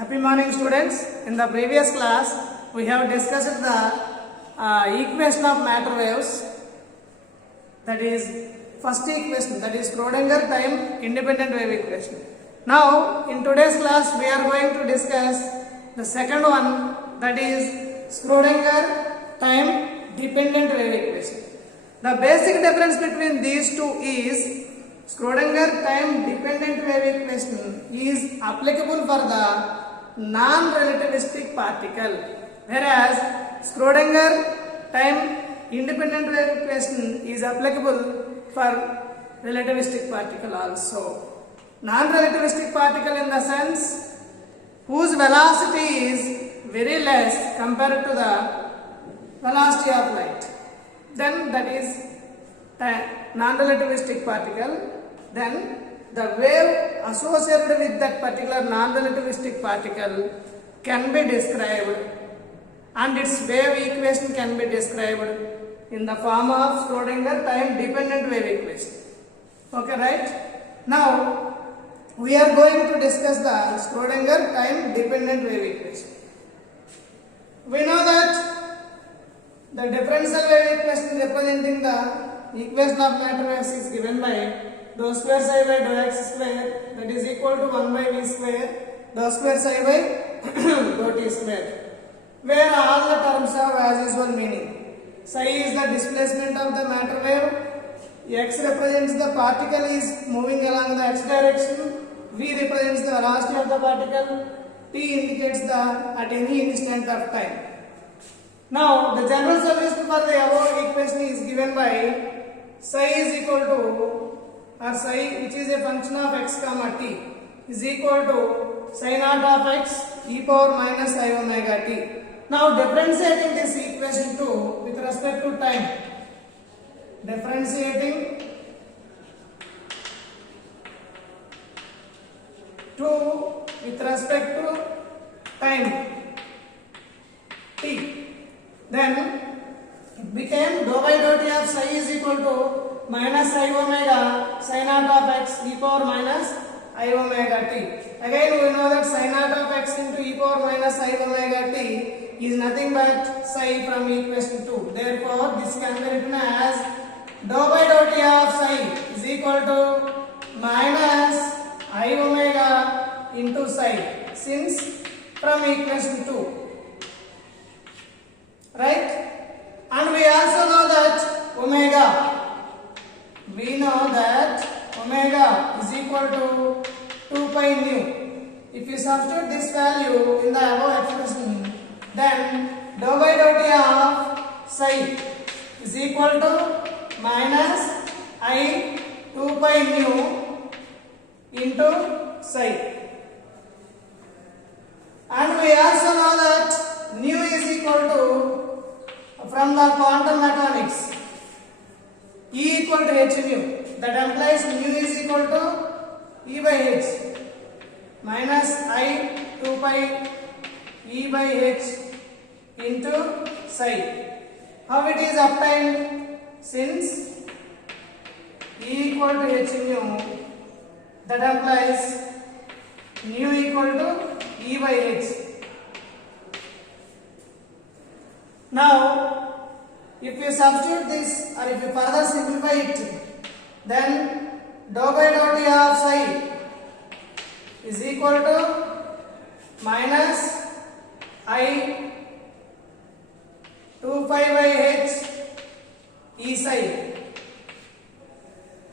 Happy morning, students. In the previous class, we have discussed the equation of matter waves. That is first equation, that is Schrodinger time independent wave equation. Now, in today's class, we are going to discuss the second one, that is Schrodinger time dependent wave equation. The basic difference between these two is Schrodinger time dependent wave equation is applicable for the non-relativistic particle, whereas Schrodinger time independent wave equation is applicable for relativistic particle also. Non-relativistic particle in the sense whose velocity is very less compared to the velocity of light, then that is non-relativistic particle. Then the wave associated with that particular non-relativistic particle can be described, and its wave equation can be described in the form of Schrodinger time dependent wave equation. Okay, right? Now we are going to discuss the Schrodinger time dependent wave equation. We know that the differential wave equation representing the equation of matter waves is given by dou square psi by dou x square, that is equal to 1 by v square dou square psi by dou t square, where all the terms have as usual meaning. Psi is the displacement of the matter wave, x represents the particle is moving along the x direction, v represents the velocity of the particle, t indicates the at any instant of time. Now the general solution for the above equation is given by psi is equal to, or psi which is a function of x comma t is equal to psi naught of x e power minus I omega t. Now differentiating this equation to with respect to time, differentiating to with respect to time t, then it became dou by dou t of psi is equal to minus I omega sin naught of x e power minus I omega t. Again we know that sin naught of x into e power minus I omega t is nothing but psi from equation 2. Therefore this can be written as dou by dou t of psi is equal to minus I omega into psi, since from equation 2. Right? And we also know that omega, we know that omega is equal to 2 pi nu. If you substitute this value in the above expression, then dou by dou t of psi is equal to minus I 2 pi nu into psi. And we also know that nu is equal to, from the quantum mechanics, E equal to h nu. That implies nu is equal to E by h minus I 2 pi E by h into psi. How it is obtained? Since E equal to h nu, that implies nu equal to E by h. Now if you substitute this, or if you further simplify it, then dou by dou t of psi is equal to minus I 2 pi by h E psi.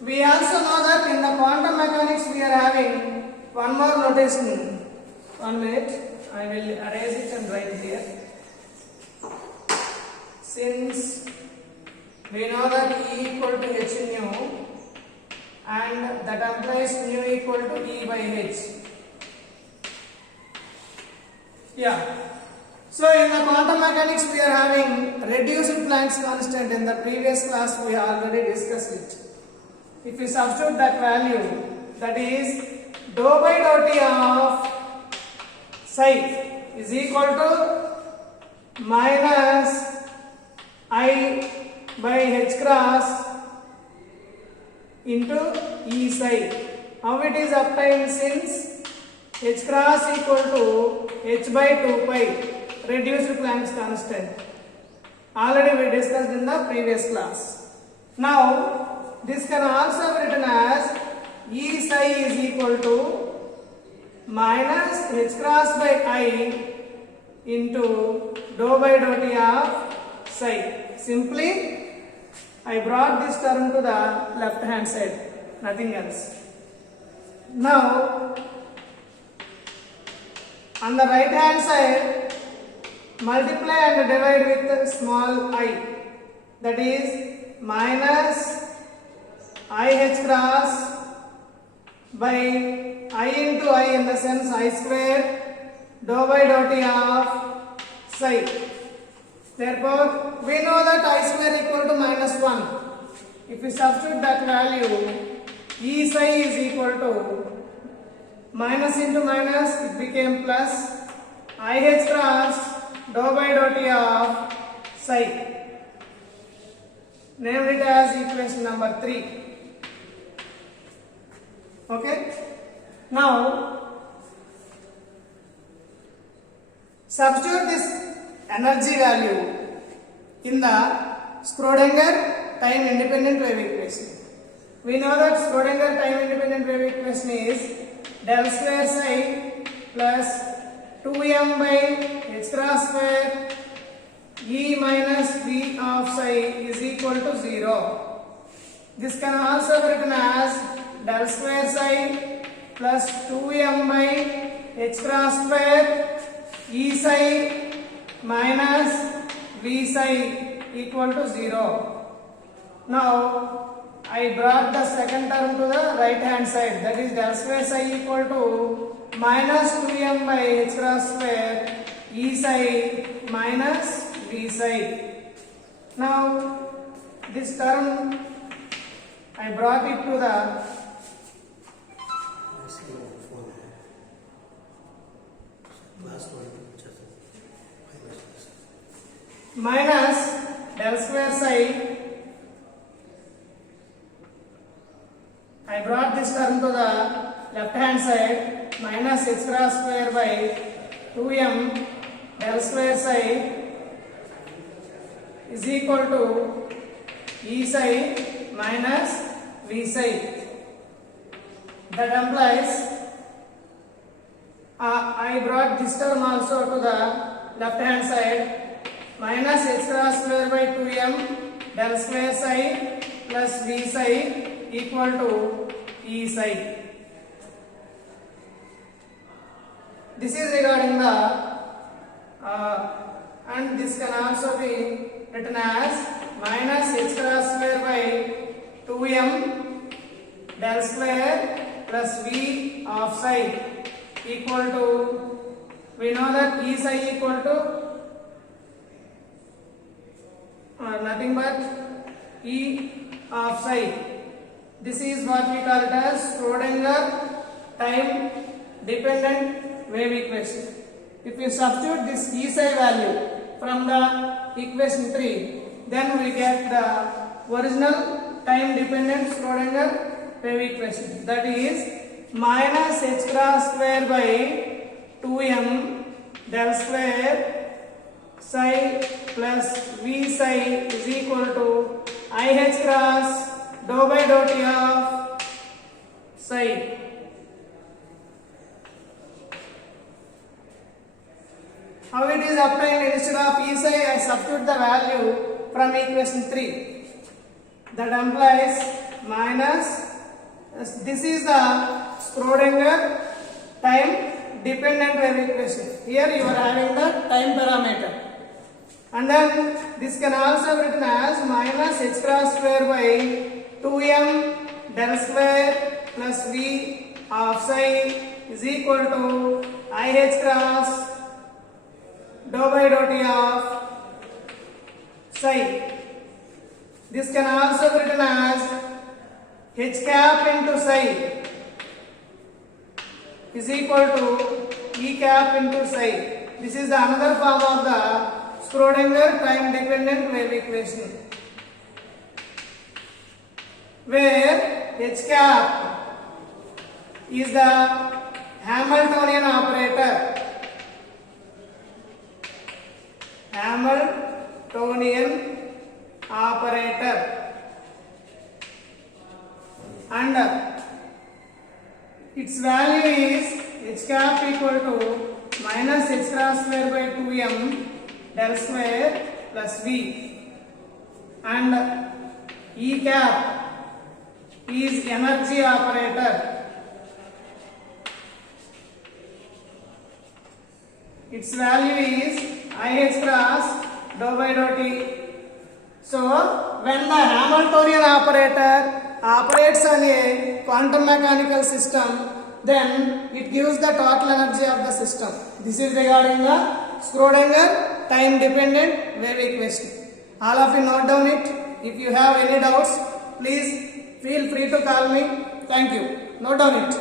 We also know that in the quantum mechanics we are having one more notation. 1 minute, I will erase it and write here. Since we know that E equal to h nu, and that implies nu equal to E by h. Yeah. So in the quantum mechanics we are having reduced Planck's constant. In the previous class we already discussed it. If we substitute that value, that is dou by dou t of psi is equal to minus I by h cross into E psi. How it is obtained? Since h cross equal to h by 2 pi, reduced Planck's constant. Already we discussed in the previous class. Now this can also be written as E psi is equal to minus h cross by I into dou by dou t of psi. Simply I brought this term to the left hand side, nothing else. Now on the right hand side, multiply and divide with small I, that is minus I h cross by I into I, in the sense I square dou by dou t of psi. Therefore we know that I square equal to minus 1. If we substitute that value, E psi is equal to minus into minus, it became plus I h cross dou by dou t of psi. Named it as equation number 3. Okay. Now substitute this energy value in the Schrodinger time independent wave equation. We know that Schrodinger time independent wave equation is del square psi plus 2m by h cross square E minus V of psi is equal to 0. This can also be written as del square psi plus 2m by h cross square E psi minus V psi equal to 0. Now I brought the second term to the right hand side, that is del square psi equal to minus 2m by h cross square E psi minus V psi. Now this term I brought it to the minus del square psi. I brought this term to the left hand side, minus h cross square by 2m del square psi is equal to E psi minus V psi. That implies I brought this term also to the left hand side, minus h cross square by 2m del square psi plus V psi equal to E psi. This is regarding the and this can also be written as minus h cross square by 2m del square plus V of psi equal to, we know that E psi equal to nothing but E of psi. This is what we call it as Schrodinger time dependent wave equation. If you substitute this E psi value from the equation 3, then we get the original time dependent Schrodinger wave equation, that is minus h cross square by 2m del square psi plus V psi is equal to I h cross dou by dou t of psi. How it is obtained? Instead of E psi, I substitute the value from equation 3. That implies minus, this is the Schrodinger time dependent wave equation. Here you are having the time parameter. And then this can also be written as minus h cross square by 2m del square plus V of psi is equal to I h cross dou by dou t of psi. This can also be written as h cap into psi is equal to E cap into psi. This is the another form of the Schrodinger time dependent wave equation, where h cap is the Hamiltonian operator. Hamiltonian operator. And its value is h cap equal to minus h cross square by 2m del square plus v, and E cap is energy operator. Its value is IH cross dou by dou t. So when the Hamiltonian operator operates on a quantum mechanical system, then it gives the total energy of the system. This is regarding the Schrödinger time dependent wave equation. All of you note down it. If you have any doubts, please feel free to call me. Thank you. Note down it.